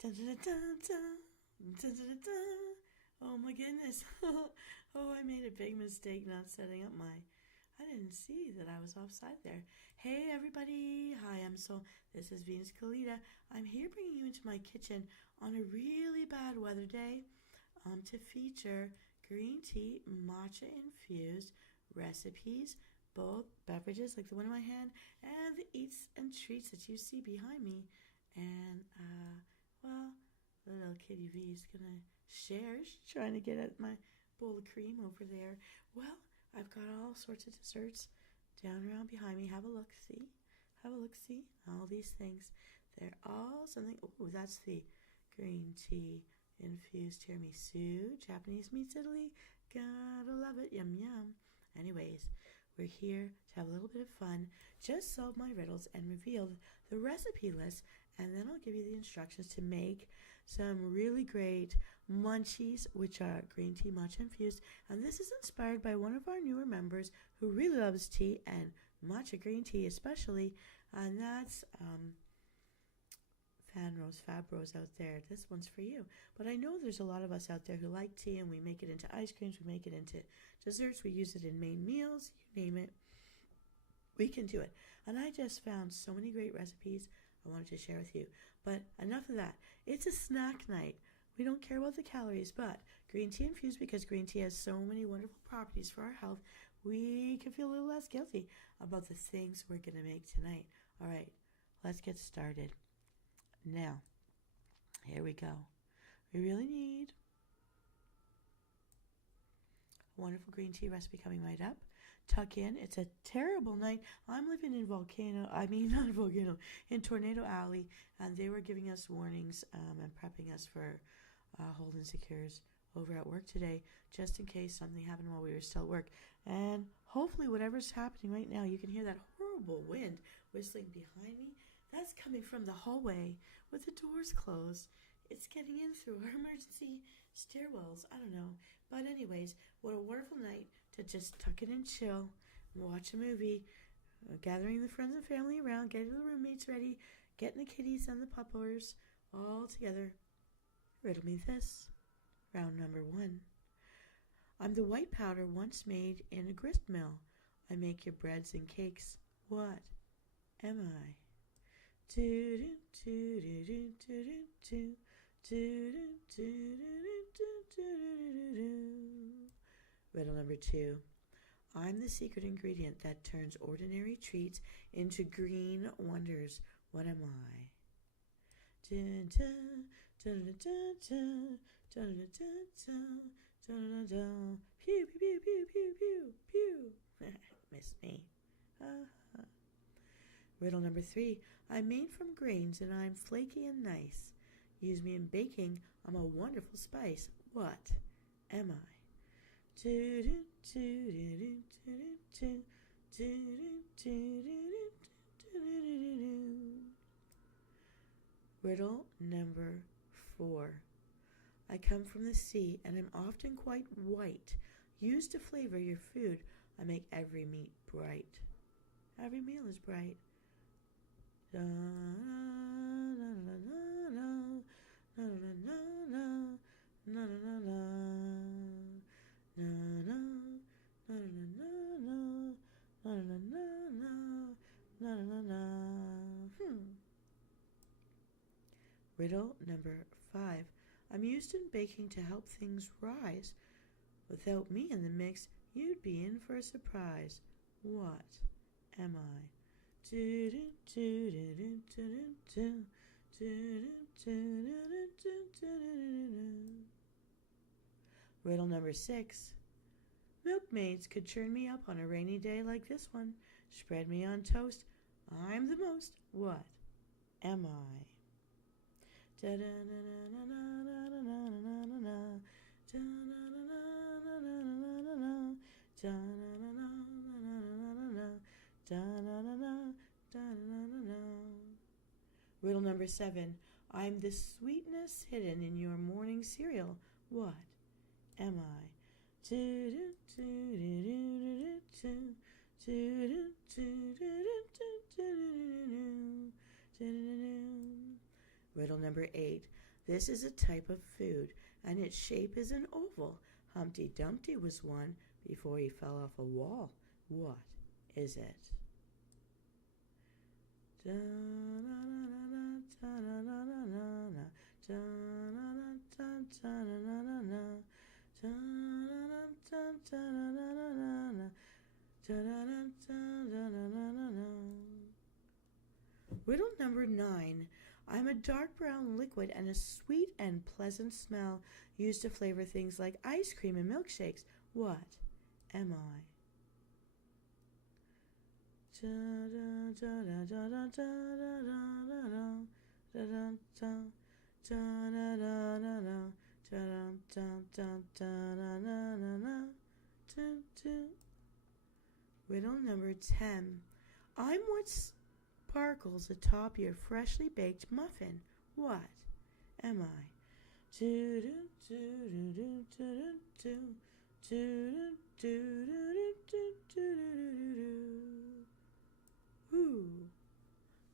Dun, dun, dun, dun, dun, dun, dun, dun. Oh my goodness. Oh, I made a big mistake not setting up my. I didn't see that I was offside there. Hey everybody. Hi, I'm Msoul. This is Venus Kalita. I'm here bringing you into my kitchen on a really bad weather day to feature green tea, matcha infused recipes, both beverages like the one in my hand, and the eats and treats that you see behind me. And, well, the little kitty V is gonna share. She's trying to get at my bowl of cream over there. Well, I've got all sorts of desserts down around behind me. Have a look, see? Have a look, see? All these things. They're all something. Oh, that's the green tea infused tiramisu. Japanese meets Italy. Gotta love it. Yum, yum. Anyways, we're here to have a little bit of fun. Just solve my riddles and reveal the recipe list, and then I'll give you the instructions to make some really great munchies, which are green tea matcha infused. And this is inspired by one of our newer members who really loves tea and matcha green tea especially, and that's Fabros out there. This one's for you. But I know there's a lot of us out there who like tea, and we make it into ice creams, we make it into desserts, we use it in main meals, you name it. We can do it. And I just found so many great recipes I wanted to share with you. But enough of that. It's a snack night. We don't care about the calories, but green tea infused, because green tea has so many wonderful properties for our health, we can feel a little less guilty about the things we're going to make tonight. All right, let's get started. Now, here we go. We really need a wonderful green tea recipe coming right up. Tuck in. It's a terrible night. I'm living in in Tornado Alley, and they were giving us warnings and prepping us for hold and secures over at work today, just in case something happened while we were still at work. And hopefully whatever's happening right now, you can hear that horrible wind whistling behind me. That's coming from the hallway with the doors closed. It's getting in through our emergency stairwells. I don't know. But anyways, what a wonderful night to just tuck in and chill and watch a movie, gathering the friends and family around, getting the roommates ready, getting the kitties and the puppers all together. Riddle me this. Round number 1. I'm the white powder once made in a grist mill. I make your breads and cakes. What am I? Riddle number 2. I'm the secret ingredient that turns ordinary treats into green wonders. What am I? Pew, pew, pew, pew, pew, pew, pew. Missed me. Riddle number 3. I'm made from grains and I'm flaky and nice. Use me in baking. I'm a wonderful spice. What am I? Riddle number 4. I come from the sea and am often quite white. Used to flavor your food. I make every meat bright. Every meal is bright. Da, na, na, na, na, na, na, na, na, na, na, na, na, na, na. Riddle number 5. I'm used in baking to help things rise. Without me in the mix, you'd be in for a surprise. What am I? Riddle number 6. Milkmaids could churn me up on a rainy day like this one. Spread me on toast. I'm the most. What am I? Riddle number 7. I'm the sweetness hidden in your morning cereal. What am I? Riddle number 8. This is a type of food, and its shape is an oval. Humpty Dumpty was one before he fell off a wall. What is it? Riddle number 9. I'm a dark brown liquid and a sweet and pleasant smell used to flavor things like ice cream and milkshakes. What am I? Riddle number 10. I'm what sparkles atop your freshly baked muffin. What am I?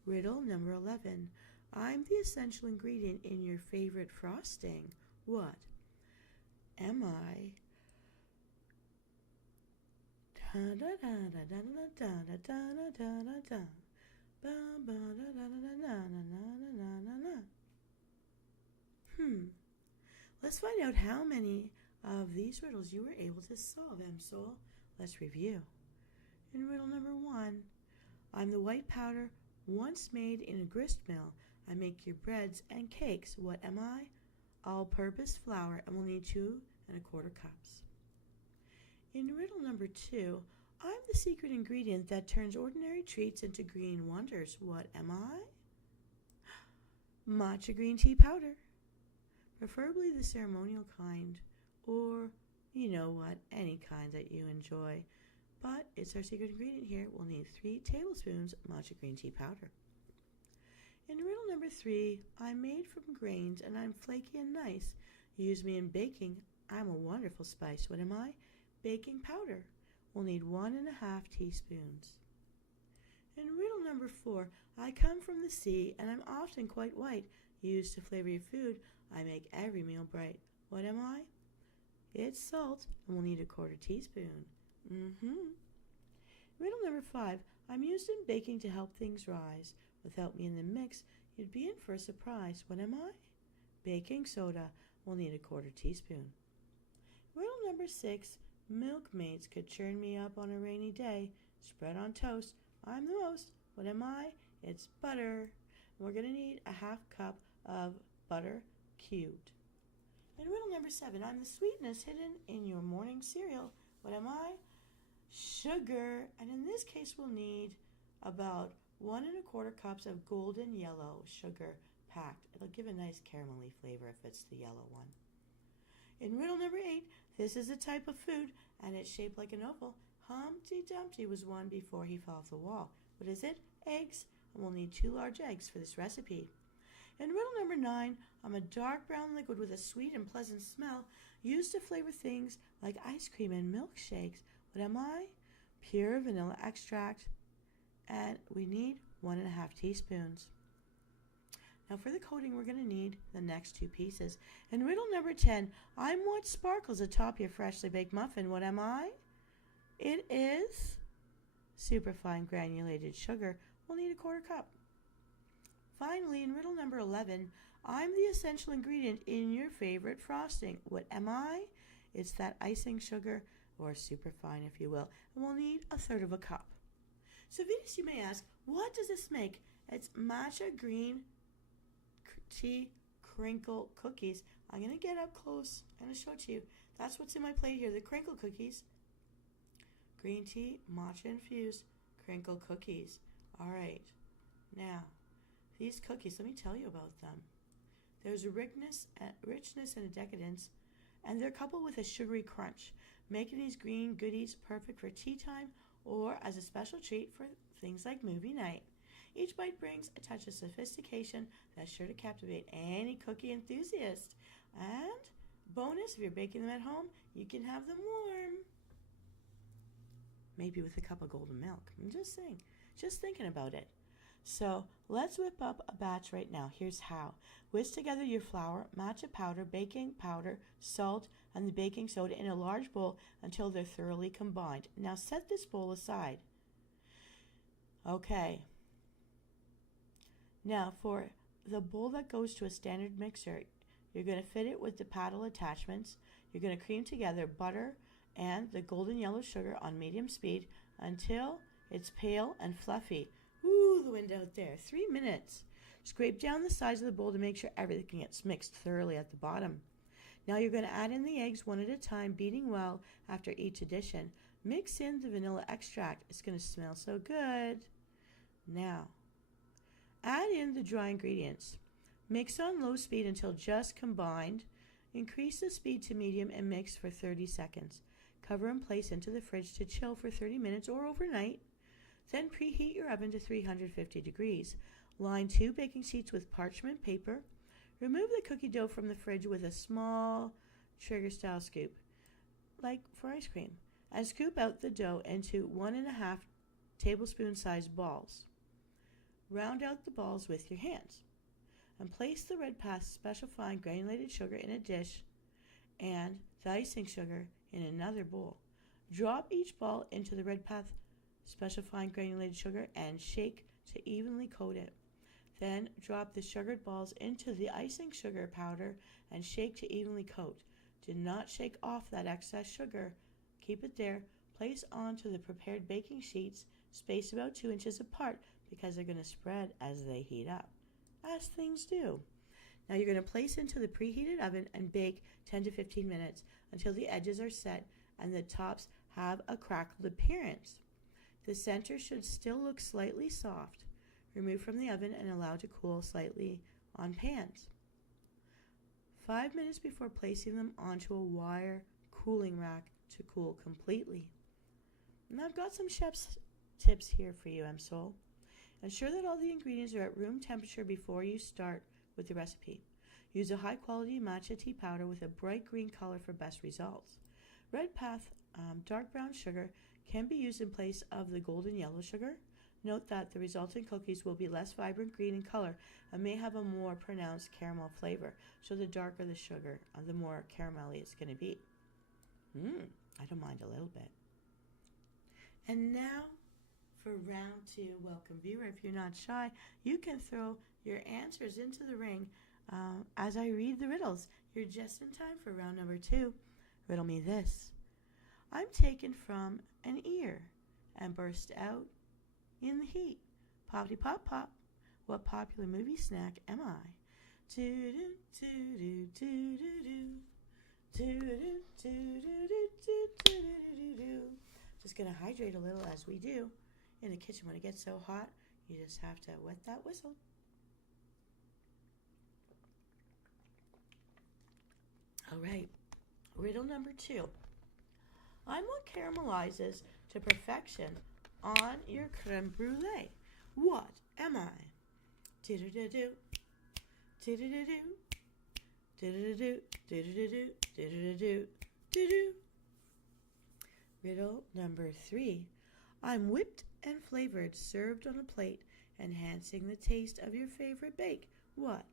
Riddle number 11. I'm the essential ingredient in your favorite frosting. What am I? Let's find out how many of these riddles you were able to solve, Msoul. Let's review. In riddle number 1, I'm the white powder once made in a grist mill. I make your breads and cakes. What am I? All-purpose flour, and we'll need 2 1/4 cups. In riddle number 2, I'm the secret ingredient that turns ordinary treats into green wonders. What am I? Matcha green tea powder, preferably the ceremonial kind, or you know what, any kind that you enjoy. But it's our secret ingredient here. We'll need 3 tablespoons matcha green tea powder. In riddle number 3, I'm made from grains and I'm flaky and nice. Use me in baking. I'm a wonderful spice. What am I? Baking powder. We'll need 1 1/2 teaspoons. In riddle number 4, I come from the sea and I'm often quite white. Used to flavor your food, I make every meal bright. What am I? It's salt, and we'll need 1/4 teaspoon. Riddle number 5, I'm used in baking to help things rise. Without me in the mix, you'd be in for a surprise. What am I? Baking soda. We'll need 1/4 teaspoon. Riddle number 6, milkmaids could churn me up on a rainy day. Spread on toast. I'm the most. What am I? It's butter. We're going to need 1/2 cup of butter cubed. In riddle number 7, I'm the sweetness hidden in your morning cereal. What am I? Sugar. And in this case, we'll need about 1 1/4 cups of golden yellow sugar packed. It'll give a nice caramelly flavor if it's the yellow one. In riddle number 8, this is a type of food, and it's shaped like an oval. Humpty Dumpty was one before he fell off the wall. What is it? Eggs. And we'll need 2 large eggs for this recipe. In riddle number 9, I'm a dark brown liquid with a sweet and pleasant smell used to flavor things like ice cream and milkshakes. What am I? Pure vanilla extract. And we need 1 1/2 teaspoons. Now for the coating, we're going to need the next 2 pieces. In riddle number 10, I'm what sparkles atop your freshly baked muffin. What am I? It is superfine granulated sugar. We'll need 1/4 cup. Finally, in riddle number 11, I'm the essential ingredient in your favorite frosting. What am I? It's that icing sugar, or superfine if you will, and we'll need 1/3 cup. So Venus, you may ask, what does this make? It's matcha green tea crinkle cookies. I'm going to get up close and show it to you. That's what's in my plate here, the crinkle cookies. Green tea, matcha infused, crinkle cookies. All right, now these cookies, let me tell you about them. There's a richness and a decadence, and they're coupled with a sugary crunch, making these green goodies perfect for tea time or as a special treat for things like movie night. Each bite brings a touch of sophistication that's sure to captivate any cookie enthusiast. And bonus, if you're baking them at home, you can have them warm. Maybe with a cup of golden milk. I'm just saying, just thinking about it. So let's whip up a batch right now. Here's how. Whisk together your flour, matcha powder, baking powder, salt, and the baking soda in a large bowl until they're thoroughly combined. Now set this bowl aside. Okay. Now for the bowl that goes to a standard mixer, you're going to fit it with the paddle attachments. You're going to cream together butter and the golden yellow sugar on medium speed until it's pale and fluffy. Ooh, the wind out there. 3 minutes. Scrape down the sides of the bowl to make sure everything gets mixed thoroughly at the bottom. Now you're going to add in the eggs one at a time, beating well after each addition. Mix in the vanilla extract. It's going to smell so good. Now, add in the dry ingredients. Mix on low speed until just combined. Increase the speed to medium and mix for 30 seconds. Cover and place into the fridge to chill for 30 minutes or overnight. Then preheat your oven to 350 degrees. Line 2 baking sheets with parchment paper. Remove the cookie dough from the fridge with a small trigger-style scoop, like for ice cream, and scoop out the dough into 1.5 tablespoon-sized balls. Round out the balls with your hands, and place the red path special fine granulated sugar in a dish and the icing sugar in another bowl. Drop each ball into the red path special fine granulated sugar and shake to evenly coat it. Then drop the sugared balls into the icing sugar powder and shake to evenly coat. Do not shake off that excess sugar. Keep it there. Place onto the prepared baking sheets, spaced about 2 inches apart because they're going to spread as they heat up, as things do. Now you're going to place into the preheated oven and bake 10 to 15 minutes until the edges are set and the tops have a crackled appearance. The center should still look slightly soft. Remove from the oven and allow to cool slightly on pans. 5 minutes before placing them onto a wire cooling rack to cool completely. Now I've got some chef's tips here for you, Msoul. Ensure that all the ingredients are at room temperature before you start with the recipe. Use a high quality matcha tea powder with a bright green color for best results. Red path dark brown sugar can be used in place of the golden yellow sugar. Note that the resulting cookies will be less vibrant green in color and may have a more pronounced caramel flavor. So the darker the sugar, the more caramelly it's going to be. I don't mind a little bit. And now for round 2. Welcome, viewer. If you're not shy, you can throw your answers into the ring as I read the riddles. You're just in time for round number 2. Riddle me this. I'm taken from an ear and burst out in the heat. Poppity pop pop. What popular movie snack am I? Just gonna hydrate a little as we do in the kitchen. When it gets so hot, you just have to wet that whistle. All right, riddle number 2. I'm what caramelizes to perfection on your creme brulee. What am I? Do-do-do-do, do-do-do-do, do-do-do-do, do-do-do-do, do-do-do-do, do-do. Riddle number 3. I'm whipped and flavored, served on a plate, enhancing the taste of your favorite bake. What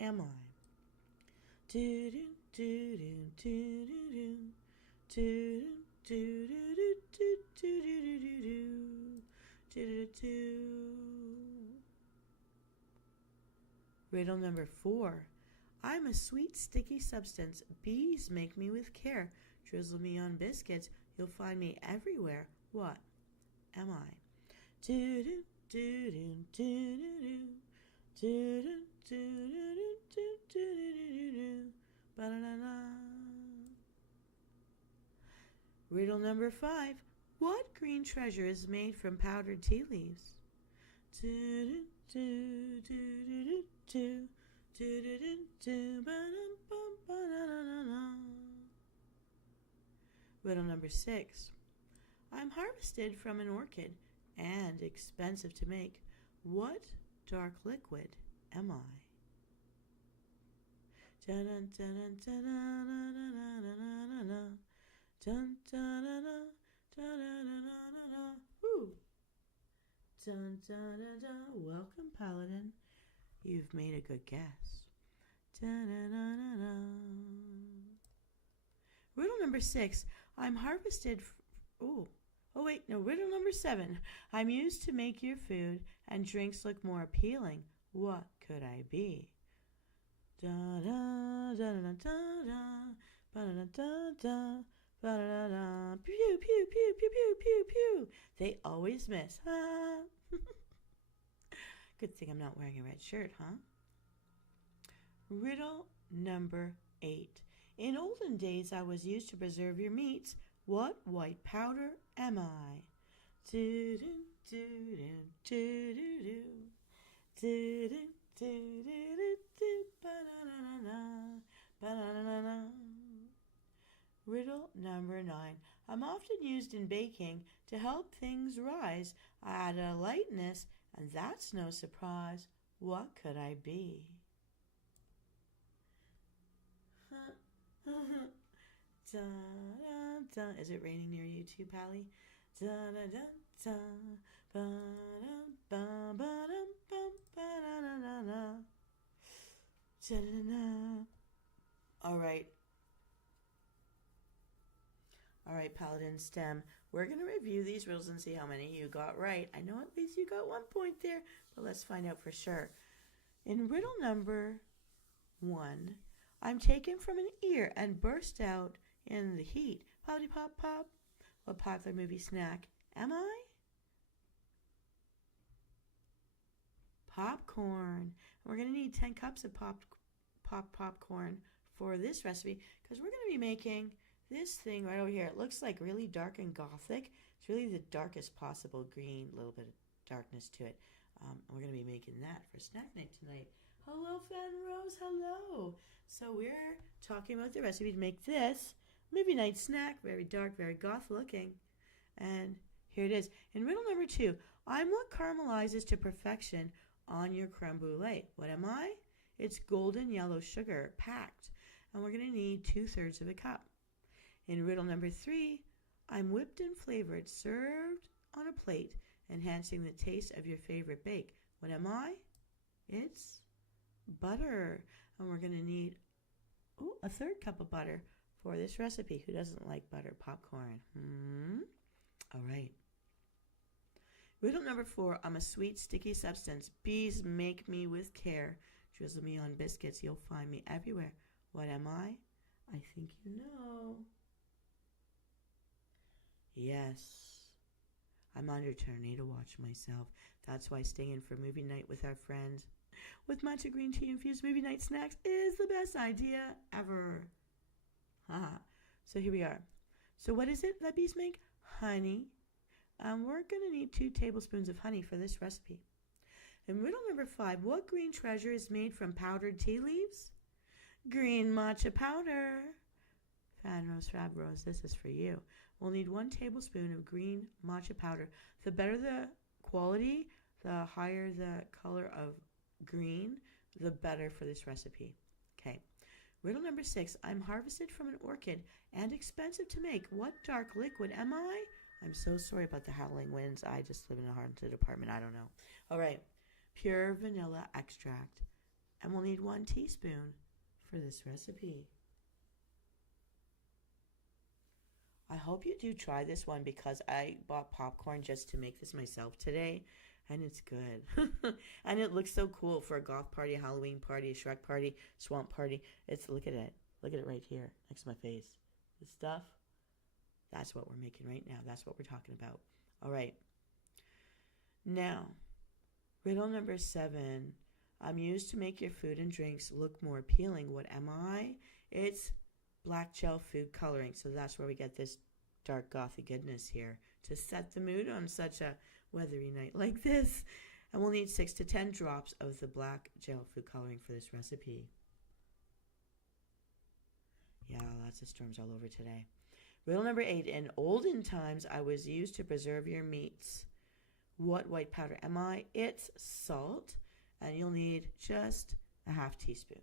am I? Do-do-do-do-do-do-do, do-do-do-do-do-do-do-do-do. Riddle number 4. I'm a sweet, sticky substance. Bees make me with care. Drizzle me on biscuits. You'll find me everywhere. What am I? Do-do-do-do-do-do-do. Do-do-do-do-do-do-do-do. Ba-da-da-da. Riddle number 5. What green treasure is made from powdered tea leaves? Do-do-do-do-do-do. Do-do-do-do. Ba-dum-bum-ba-da-da-da-da. Riddle number 6. I'm harvested from an orchid and expensive to make. What dark liquid am I? Dun-dun-dun-dun-dun-dun-dun-dun-dun-dun-dun. Dun-dun-dun-dun-dun-dun-dun-dun. Woo! Dun, dun, dun, dun. Welcome, Paladin. You've made a good guess. Dun, dun, dun, dun, dun. Riddle number 6. I'm harvested. Riddle number 7. I'm used to make your food and drinks look more appealing. What could I be? Da da da da da da da da da da da da. Pew pew pew pew pew pew pew. They always miss. Good thing I'm not wearing a red shirt, huh? Riddle number 8. In olden days, I was used to preserve your meats. What white powder am I? Do do do do do do do do do do do ba-da-da-da-da. Riddle number 9. I'm often used in baking to help things rise. I add a lightness, and that's no surprise. What could I be? Da, da, da. Is it raining near you too, Pally? Da, da, da, da. Ba, da, ba, ba, da, ba, ba, da, da, da, da. Da, da, da. All right, Paladin STEM. We're going to review these riddles and see how many you got right. I know at least you got 1 point there, but let's find out for sure. In riddle number 1, I'm taken from an ear and burst out in the heat. Poppity pop pop. What popular movie snack am I? Popcorn. We're going to need 10 cups of popcorn for this recipe because we're going to be making this thing right over here. It looks like really dark and gothic. It's really the darkest possible green, a little bit of darkness to it. We're going to be making that for snack night tonight. Hello, Fan Rose. Hello. So we're talking about the recipe to make this movie night snack. Very dark, very goth looking. And here it is. In riddle number 2, I'm what caramelizes to perfection on your creme brulee. What am I? It's golden yellow sugar packed. And we're going to need 2/3 of a cup. In riddle number 3, I'm whipped and flavored, served on a plate, enhancing the taste of your favorite bake. What am I? It's butter. And we're going to need 1/3 cup of butter for this recipe. Who doesn't like butter popcorn? All right. Riddle number 4, I'm a sweet, sticky substance. Bees make me with care. Drizzle me on biscuits. You'll find me everywhere. What am I? I think you know. Yes. I'm under tornado watch myself. That's why staying in for movie night with our friends with matcha green tea infused movie night snacks is the best idea ever. So here we are. So what is it that bees make? Honey. We're going to need 2 tablespoons of honey for this recipe. And riddle number 5, what green treasure is made from powdered tea leaves? Green matcha powder. Fan Rose, Fab Rose, this is for you. We'll need 1 tablespoon of green matcha powder. The better the quality, the higher the color of green, the better for this recipe. Okay. Riddle number 6, I'm harvested from an orchid and expensive to make. What dark liquid am I? I'm so sorry about the howling winds. I just live in a haunted apartment. I don't know. All right. Pure vanilla extract. And we'll need 1 teaspoon for this recipe. I hope you do try this one because I bought popcorn just to make this myself today. And it's good. And it looks so cool for a goth party, a Halloween party, a Shrek party, swamp party. Look at it. Look at it right here next to my face. This stuff, that's what we're making right now. That's what we're talking about. All right. Now, riddle number 7. I'm used to make your food and drinks look more appealing. What am I? It's black gel food coloring. So that's where we get this dark gothy goodness here to set the mood on such a weathery night like this. And we'll need 6 to 10 drops of the black gel food coloring for this recipe. Yeah, lots of storms all over today. Riddle number 8. In olden times, I was used to preserve your meats. What white powder am I? It's salt. And you'll need just a half teaspoon.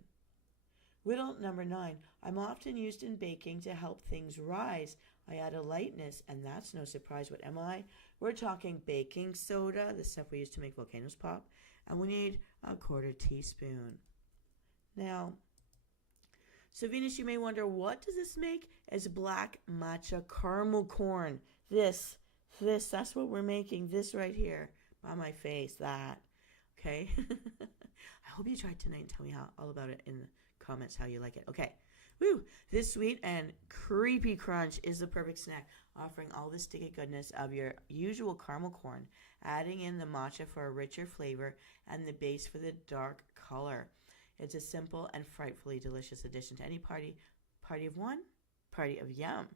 Riddle number 9. I'm often used in baking to help things rise. I add a lightness, and that's no surprise. What am I? We're talking baking soda, the stuff we use to make volcanoes pop, and we need a 1/4 teaspoon. Now, so Venus, you may wonder, what does this make? It's black matcha caramel corn. This, that's what we're making. This right here, by my face, that. Okay? I hope you tried tonight and tell me all about it in the comments, how you like it. Okay. Woo! This sweet and creepy crunch is the perfect snack, offering all the sticky goodness of your usual caramel corn, adding in the matcha for a richer flavor and the base for the dark color. It's a simple and frightfully delicious addition to any party of one, party of yum.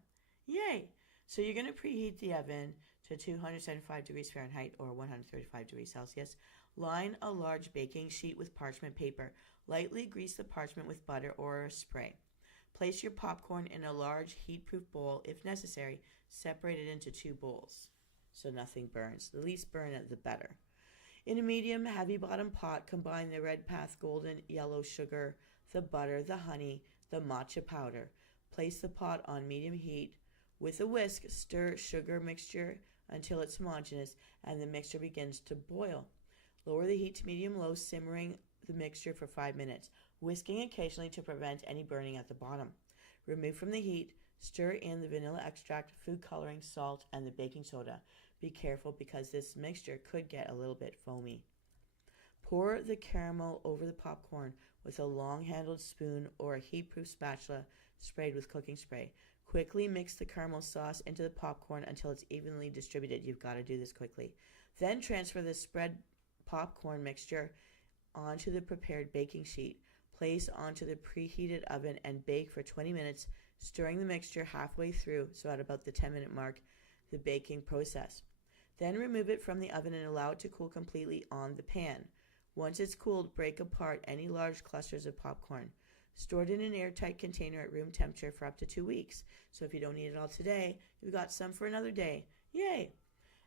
Yay! So you're going to preheat the oven to 275 degrees Fahrenheit or 135 degrees Celsius. Line a large baking sheet with parchment paper. Lightly grease the parchment with butter or spray. Place your popcorn in a large heat-proof bowl. If necessary, separate it into 2 bowls so nothing burns. The least burn, the better. In a medium, heavy-bottom pot, combine the red path golden yellow sugar, the butter, the honey, the matcha powder. Place the pot on medium heat. With a whisk, stir sugar mixture until it's homogeneous and the mixture begins to boil. Lower the heat to medium-low, simmering the mixture for 5 minutes, whisking occasionally to prevent any burning at the bottom. Remove from the heat, stir in the vanilla extract, food coloring, salt, and the baking soda. Be careful because this mixture could get a little bit foamy. Pour the caramel over the popcorn with a long-handled spoon or a heat-proof spatula sprayed with cooking spray. Quickly mix the caramel sauce into the popcorn until it's evenly distributed. You've got to do this quickly. Then transfer the spread popcorn mixture onto the prepared baking sheet. Place onto the preheated oven and bake for 20 minutes, stirring the mixture halfway through, so at about the 10-minute mark, the baking process. Then remove it from the oven and allow it to cool completely on the pan. Once it's cooled, break apart any large clusters of popcorn. Store it in an airtight container at room temperature for up to 2 weeks. So if you don't need it all today, you've got some for another day. Yay!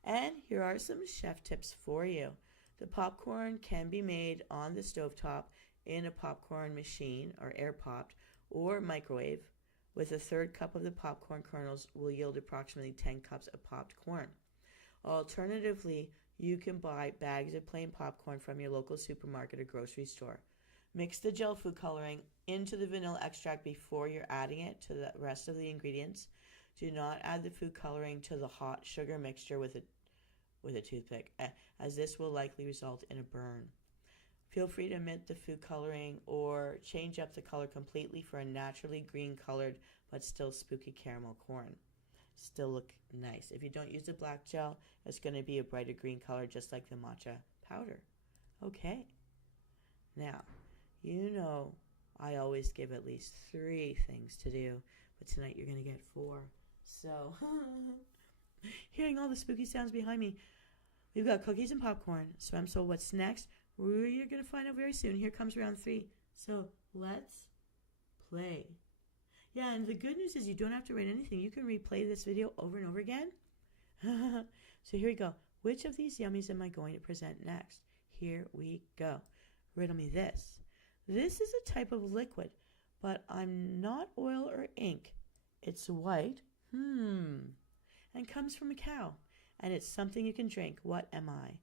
And here are some chef tips for you. The popcorn can be made on the stovetop in a popcorn machine or air popped or microwave. With a 1/3 cup of the popcorn kernels will yield approximately 10 cups of popped corn. Alternatively, you can buy bags of plain popcorn from your local supermarket or grocery store. Mix the gel food coloring into the vanilla extract before you're adding it to the rest of the ingredients. Do not add the food coloring to the hot sugar mixture with a toothpick, as this will likely result in a burn. Feel free to omit the food coloring or change up the color completely for a naturally green colored but still spooky caramel corn. Still look nice. If you don't use the black gel, it's going to be a brighter green color just like the matcha powder. Okay. Now, you know I always give at least 3 things to do, but tonight you're going to get 4. So, hearing all the spooky sounds behind me, we've got cookies and popcorn. So Msoul, what's next? You're going to find out very soon. Here comes round 3. So let's play. Yeah, and the good news is you don't have to write anything. You can replay this video over and over again. So here we go. Which of these yummies am I going to present next? Here we go. Riddle me this. This is a type of liquid, but I'm not oil or ink. It's white, and comes from a cow, and it's something you can drink. What am I?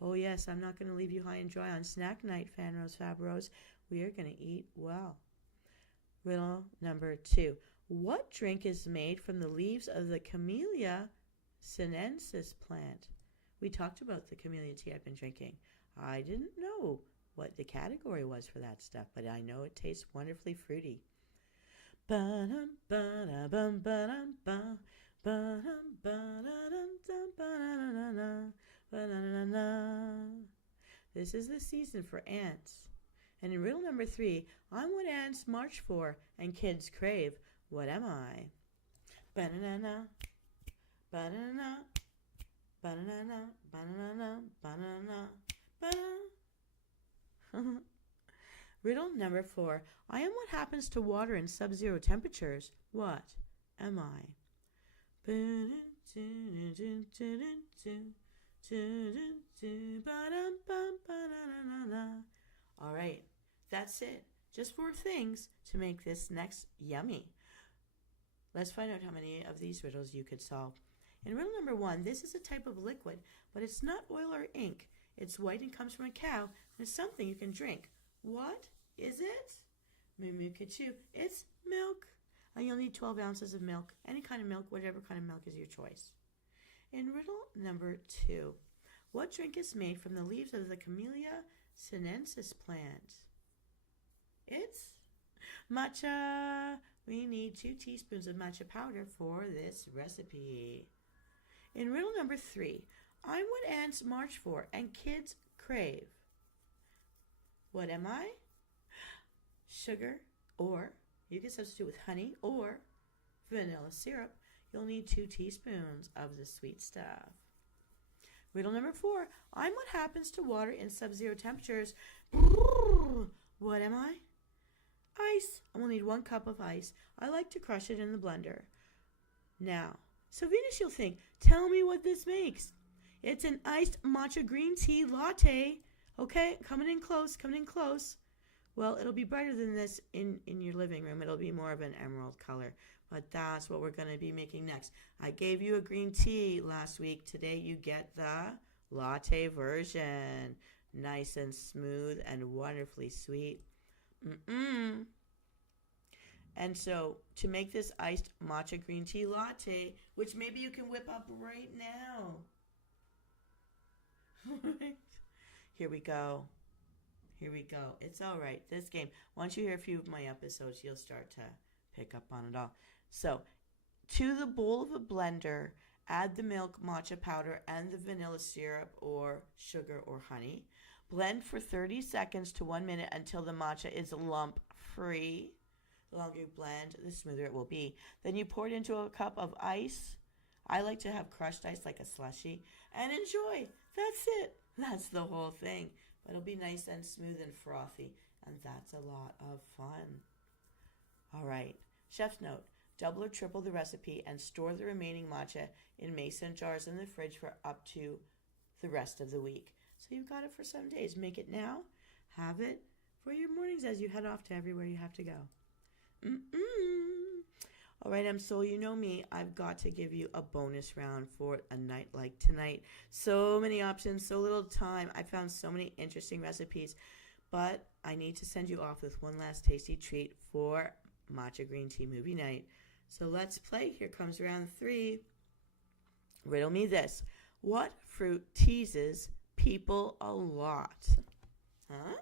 Oh yes, I'm not going to leave you high and dry on snack night, Fanros Fabros. We are going to eat well. Riddle number 2. What drink is made from the leaves of the Camellia sinensis plant? We talked about the camellia tea I've been drinking. I didn't know what the category was for that stuff, but I know it tastes wonderfully fruity. This is the season for ants. And in riddle number 3, I'm what ants march for and kids crave. What am I? Banana, banana, banana, banana, banana, banana. Riddle number 4. I am what happens to water in sub-zero temperatures. What am I? All right, that's it. Just 4 things to make this next yummy. Let's find out how many of these riddles you could solve. In riddle number 1, this is a type of liquid, but it's not oil or ink. It's white and comes from a cow, and it's something you can drink. What is it? Moo Moo Kachu. It's milk. And you'll need 12 ounces of milk. Any kind of milk, whatever kind of milk is your choice. In riddle number 2, what drink is made from the leaves of the Camellia sinensis plant? It's matcha. We need 2 teaspoons of matcha powder for this recipe. In riddle number 3, I'm what ants march for and kids crave. What am I? Sugar, or you can substitute with honey or vanilla syrup. You'll need 2 teaspoons of the sweet stuff. Riddle number 4, I'm what happens to water in sub-zero temperatures. What am I? Ice. I will need 1 cup of ice. I like to crush it in the blender. Now, so Venus, you'll think, tell me what this makes. It's an iced matcha green tea latte. Okay, coming in close, coming in close. Well, it'll be brighter than this in your living room. It'll be more of an emerald color. But that's what we're going to be making next. I gave you a green tea last week. Today you get the latte version. Nice and smooth and wonderfully sweet. And so to make this iced matcha green tea latte, which maybe you can whip up right now. Here we go. Here we go. It's all right. This game, once you hear a few of my episodes, you'll start to pick up on it all. So to the bowl of a blender, add the milk, matcha powder, and the vanilla syrup or sugar or honey. Blend for 30 seconds to 1 minute until the matcha is lump free. The longer you blend, the smoother it will be. Then you pour it into a cup of ice. I like to have crushed ice like a slushie. And enjoy. That's it. That's the whole thing. But it'll be nice and smooth and frothy. And that's a lot of fun. All right. Chef's note. Double or triple the recipe and store the remaining matcha in mason jars in the fridge for up to the rest of the week. So you've got it for 7 days. Make it now. Have it for your mornings as you head off to everywhere you have to go. All right, Msoul, you know me. I've got to give you a bonus round for a night like tonight. So many options, so little time. I found so many interesting recipes, but I need to send you off with one last tasty treat for matcha green tea movie night. So let's play. Here comes round 3. Riddle me this. What fruit teases people a lot? Huh?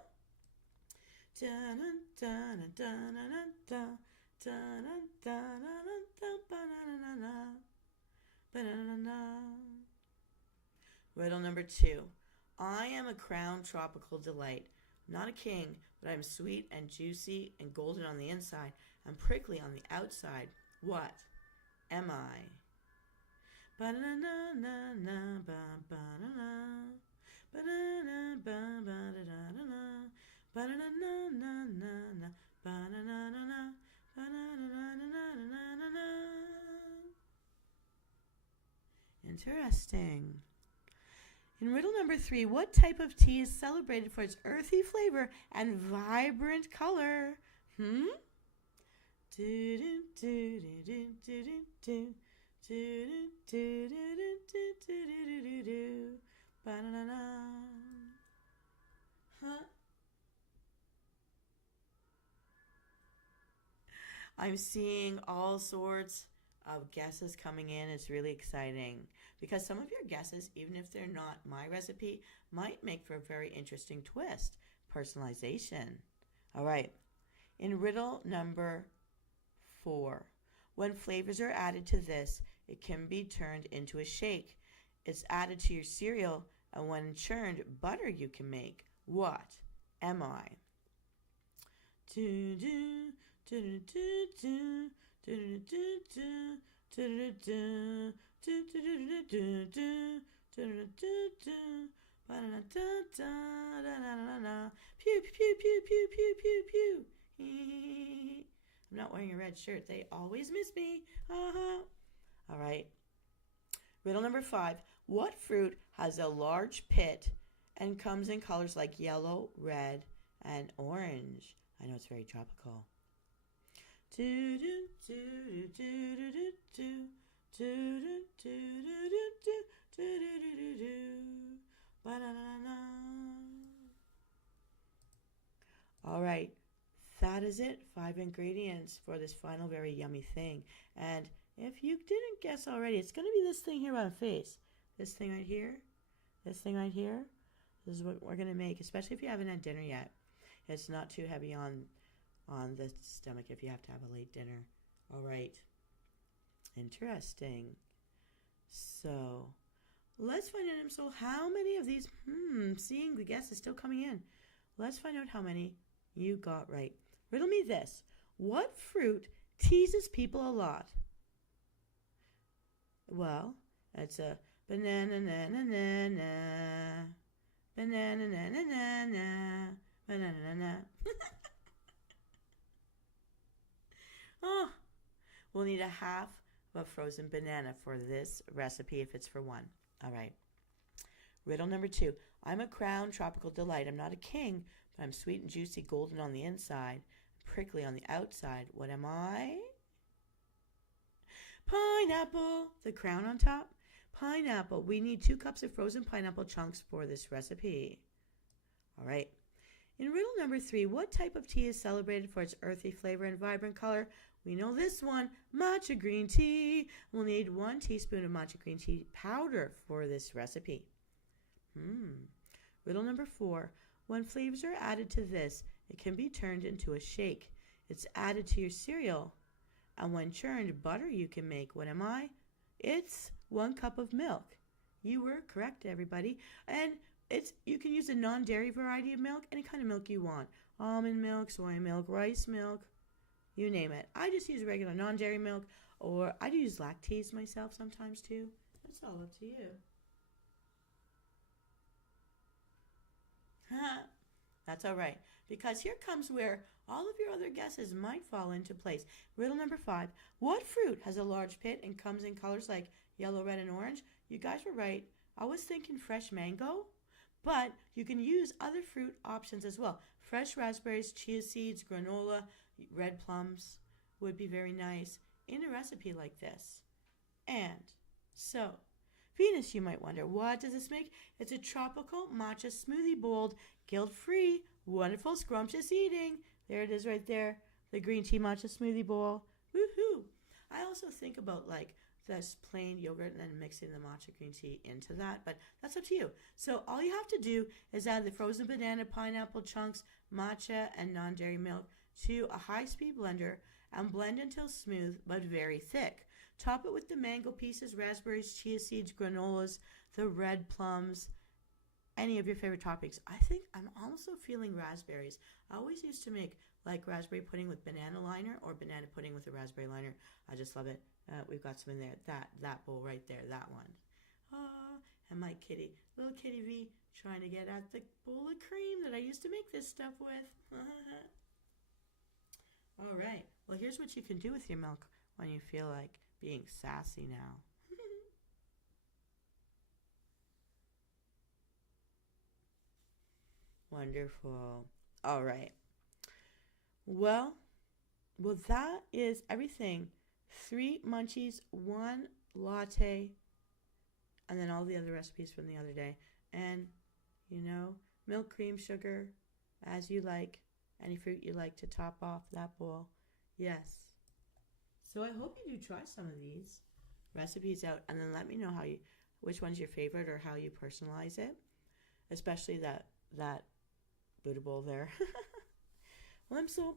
Riddle number 2. I am a crown tropical delight. Not a king, but I'm sweet and juicy and golden on the inside and prickly on the outside. What am I? Interesting. In riddle number 3, what type of tea is celebrated for its earthy flavor and vibrant color? I'm seeing all sorts of guesses coming in. It's really exciting because some of your guesses, even if they're not my recipe, might make for a very interesting twist. Personalization. All right. In riddle number 4, when flavors are added to this, it can be turned into a shake. It's added to your cereal, and when churned, butter you can make. What am I? Pew, pew, pew, pew, pew, pew, pew. I'm not wearing a red shirt. They always miss me. All right. Riddle number 5. What fruit has a large pit and comes in colors like yellow, red, and orange? I know it's very tropical. Do do do do do do do do do do do do do do. Ba-na-na-na. All right, that is it. 5 ingredients for this final very yummy thing. And if you didn't guess already, it's going to be this thing here by my face. This thing right here. This thing right here. This is what we're going to make, especially if you haven't had dinner yet. It's not too heavy on the stomach if you have to have a late dinner. All right. Interesting. So, let's find out, Msoul, how many of these, seeing the guess is still coming in. Let's find out how many you got right. Riddle me this. What fruit teases people a lot? Well, it's a banana, banana, banana, banana. Oh, we'll need a half of a frozen banana for this recipe if it's for one. All right. Riddle number 2. I'm a crown tropical delight. I'm not a king, but I'm sweet and juicy, golden on the inside, prickly on the outside. What am I? Pineapple. The crown on top. Pineapple. We need 2 cups of frozen pineapple chunks for this recipe. All right. In riddle number 3, what type of tea is celebrated for its earthy flavor and vibrant color? We know this one, matcha green tea. We'll need 1 teaspoon of matcha green tea powder for this recipe. Riddle number 4, when flavors are added to this, it can be turned into a shake. It's added to your cereal. And when churned, butter you can make. What am I? It's 1 cup of milk. You were correct, everybody. And you can use a non-dairy variety of milk, any kind of milk you want. Almond milk, soy milk, rice milk, you name it. I just use regular non-dairy milk, or I do use lactase myself sometimes too. That's all up to you. That's all right, because here comes where all of your other guesses might fall into place. Riddle number 5. What fruit has a large pit and comes in colors like yellow, red, and orange? You guys were right. I was thinking fresh mango, but you can use other fruit options as well. Fresh raspberries, chia seeds, granola, red plums would be very nice in a recipe like this. And so, Venus, you might wonder, what does this make? It's a tropical matcha smoothie bowl, guilt-free, wonderful, scrumptious eating. There it is right there, the green tea matcha smoothie bowl. Woohoo! I also think about like this plain yogurt and then mixing the matcha green tea into that, but that's up to you. So all you have to do is add the frozen banana, pineapple chunks, matcha, and non-dairy milk to a high-speed blender and blend until smooth but very thick. Top it with the mango pieces, raspberries, chia seeds, granolas, the red plums, any of your favorite toppings. I think I'm also feeling raspberries. I always used to make like raspberry pudding with banana liner or banana pudding with a raspberry liner. I just love it. We've got some in there. That bowl right there, that one. Oh, and my kitty, little kitty V, trying to get at the bowl of cream that I used to make this stuff with. All right. Well, here's what you can do with your milk when you feel like being sassy now. Wonderful. All right. Well, that is everything. 3 munchies, 1 latte, and then all the other recipes from the other day. And, milk, cream, sugar, as you like. Any fruit you like to top off that bowl. Yes. So I hope you do try some of these recipes out, and then let me know which one's your favorite or how you personalize it. Especially that Buddha bowl there. Well, I'm so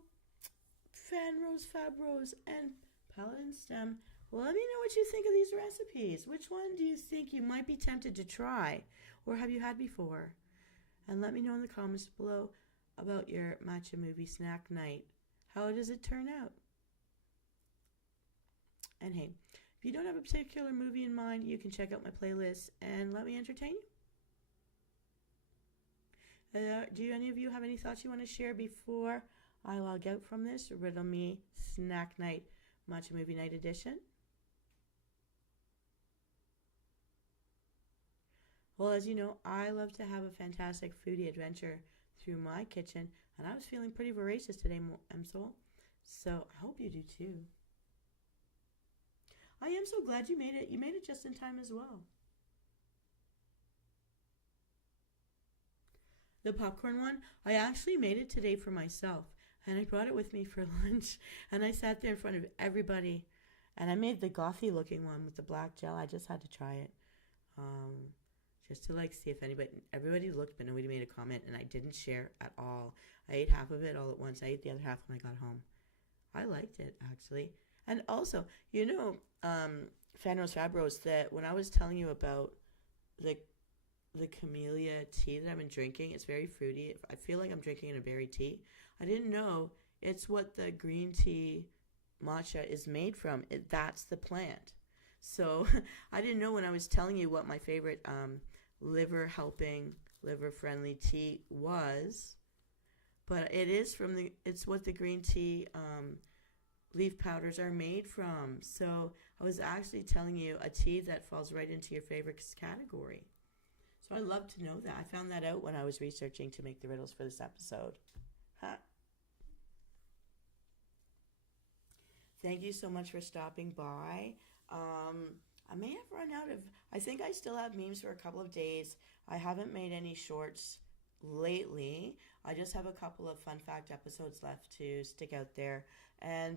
Fan Rose, Fab Rose, and Paladin Stem. Well, let me know what you think of these recipes. Which one do you think you might be tempted to try, or have you had before? And let me know in the comments below about your matcha movie snack night. How does it turn out? And hey, if you don't have a particular movie in mind, you can check out my playlist and let me entertain you. Do any of you have any thoughts you want to share before I log out from this Riddle Me Snack Night Matcha Movie Night edition? Well, as you know, I love to have a fantastic foodie adventure through my kitchen, and I was feeling pretty voracious today, Msoul. So I hope you do too. I am so glad you made it. You made it just in time as well. The popcorn one, I actually made it today for myself, and I brought it with me for lunch, and I sat there in front of everybody, and I made the gothy looking one with the black gel. I just had to try it. Um, just to like see if everybody looked, but nobody made a comment, and I didn't share at all. I ate half of it all at once. I ate the other half when I got home. I liked it actually, and also, Fanros Fabros, that when I was telling you about the the camellia tea that I've been drinking, it's very fruity. I feel like I'm drinking a berry tea. I didn't know it's what the green tea matcha is made from. That's the plant. So I didn't know when I was telling you what my favorite liver helping, liver friendly tea was, but it's what the green tea leaf powders are made from. So I was actually telling you a tea that falls right into your favorites category. So I love to know that. I found that out when I was researching to make the riddles for this episode. Huh. Thank you so much for stopping by. I may have run out of. I think I still have memes for a couple of days. I haven't made any shorts lately. I just have a couple of fun fact episodes left to stick out there.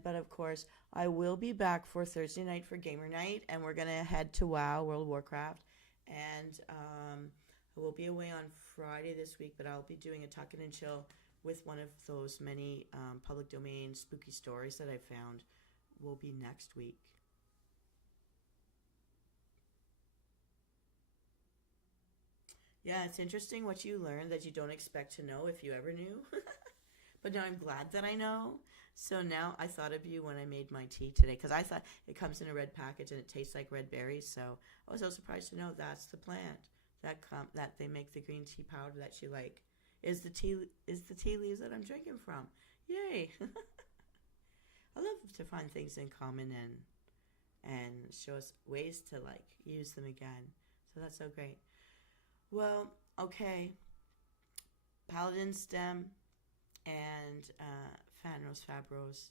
But of course, I will be back for Thursday night for Gamer Night, and we're gonna head to WoW, World of Warcraft, and I will be away on Friday this week. But I'll be doing a tuck in and chill with one of those many public domain spooky stories that I found. Will be next week. Yeah, it's interesting what you learn that you don't expect to know if you ever knew. But now I'm glad that I know. So now I thought of you when I made my tea today, because I thought it comes in a red package and it tastes like red berries. So I was so surprised to know that's the plant that they make the green tea powder that you like. Is the tea leaves that I'm drinking from. Yay! I love to find things in common and show us ways to like use them again. So that's so great. Well, okay. Paladin Stem and Fanros Fabros.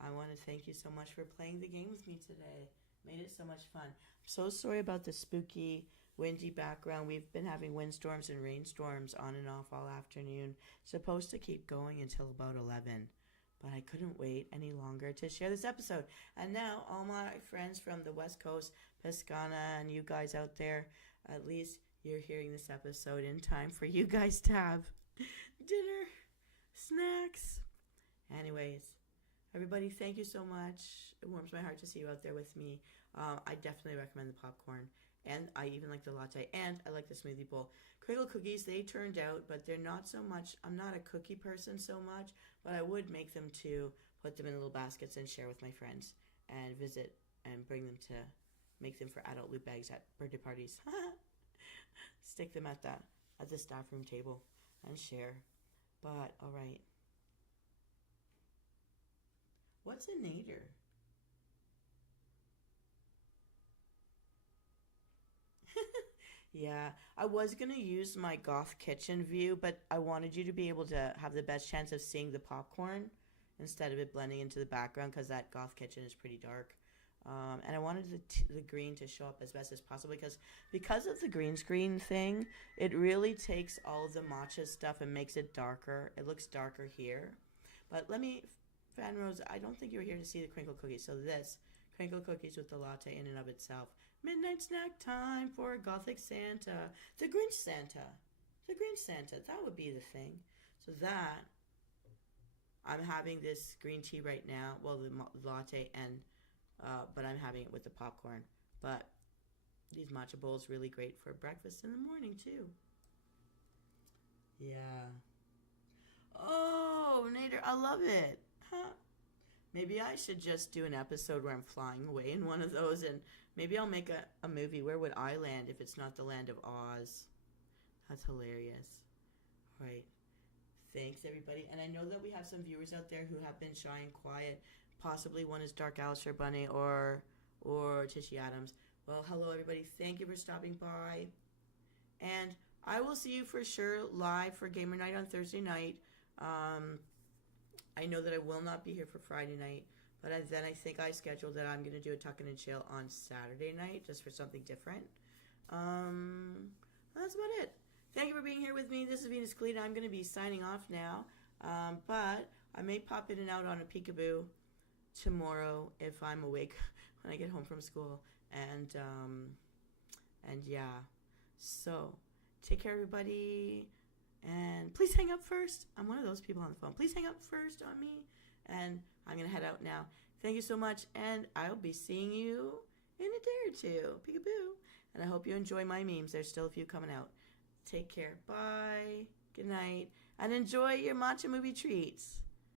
I want to thank you so much for playing the game with me today. Made it so much fun. I'm so sorry about the spooky, windy background. We've been having windstorms and rainstorms on and off all afternoon. Supposed to keep going until about 11. But I couldn't wait any longer to share this episode. And now, all my friends from the West Coast, Pescana, and you guys out there, at least you're hearing this episode in time for you guys to have dinner, snacks. Anyways, everybody, thank you so much. It warms my heart to see you out there with me. I definitely recommend the popcorn. And I even like the latte. And I like the smoothie bowl. Crinkle cookies, they turned out, but they're not so much. I'm not a cookie person so much, but I would make them to put them in little baskets and share with my friends and visit and bring them to make them for adult loot bags at birthday parties. Stick them at the staff room table and share. But all right. What's a nader? Yeah, I was going to use my goth kitchen view, but I wanted you to be able to have the best chance of seeing the popcorn instead of it blending into the background, because that goth kitchen is pretty dark. And I wanted the green to show up as best as possible, because of the green screen thing, it really takes all of the matcha stuff and makes it darker. It looks darker here. But Fan Rose, I don't think you were here to see the crinkle cookies. So this, crinkle cookies with the latte in and of itself. Midnight snack time for a Gothic Santa. The Grinch Santa. The Grinch Santa. That would be the thing. So I'm having this green tea right now. Well, the latte but I'm having it with the popcorn. But these matcha bowls really great for breakfast in the morning too. Yeah. Oh, Nader, I love it. Huh. Maybe I should just do an episode where I'm flying away in one of those, and maybe I'll make a movie. Where would I land if it's not the land of Oz? That's hilarious. All right. Thanks, everybody. And I know that we have some viewers out there who have been shy and quiet. Possibly one is Dark Alistair Bunny or Tishy Adams. Well, hello, everybody. Thank you for stopping by. And I will see you for sure live for Gamer Night on Thursday night. I know that I will not be here for Friday night, but then I think I scheduled that I'm going to do a Tuckin' and Chill on Saturday night just for something different. That's about it. Thank you for being here with me. This is Venus Kalita. I'm going to be signing off now, but I may pop in and out on a peekaboo tomorrow if I'm awake when I get home from school. And yeah, so take care, everybody. And please hang up first. I'm one of those people on the phone. Please hang up first on me. And I'm going to head out now. Thank you so much. And I'll be seeing you in a day or two. Peekaboo. And I hope you enjoy my memes. There's still a few coming out. Take care. Bye. Good night. And enjoy your matcha movie treats.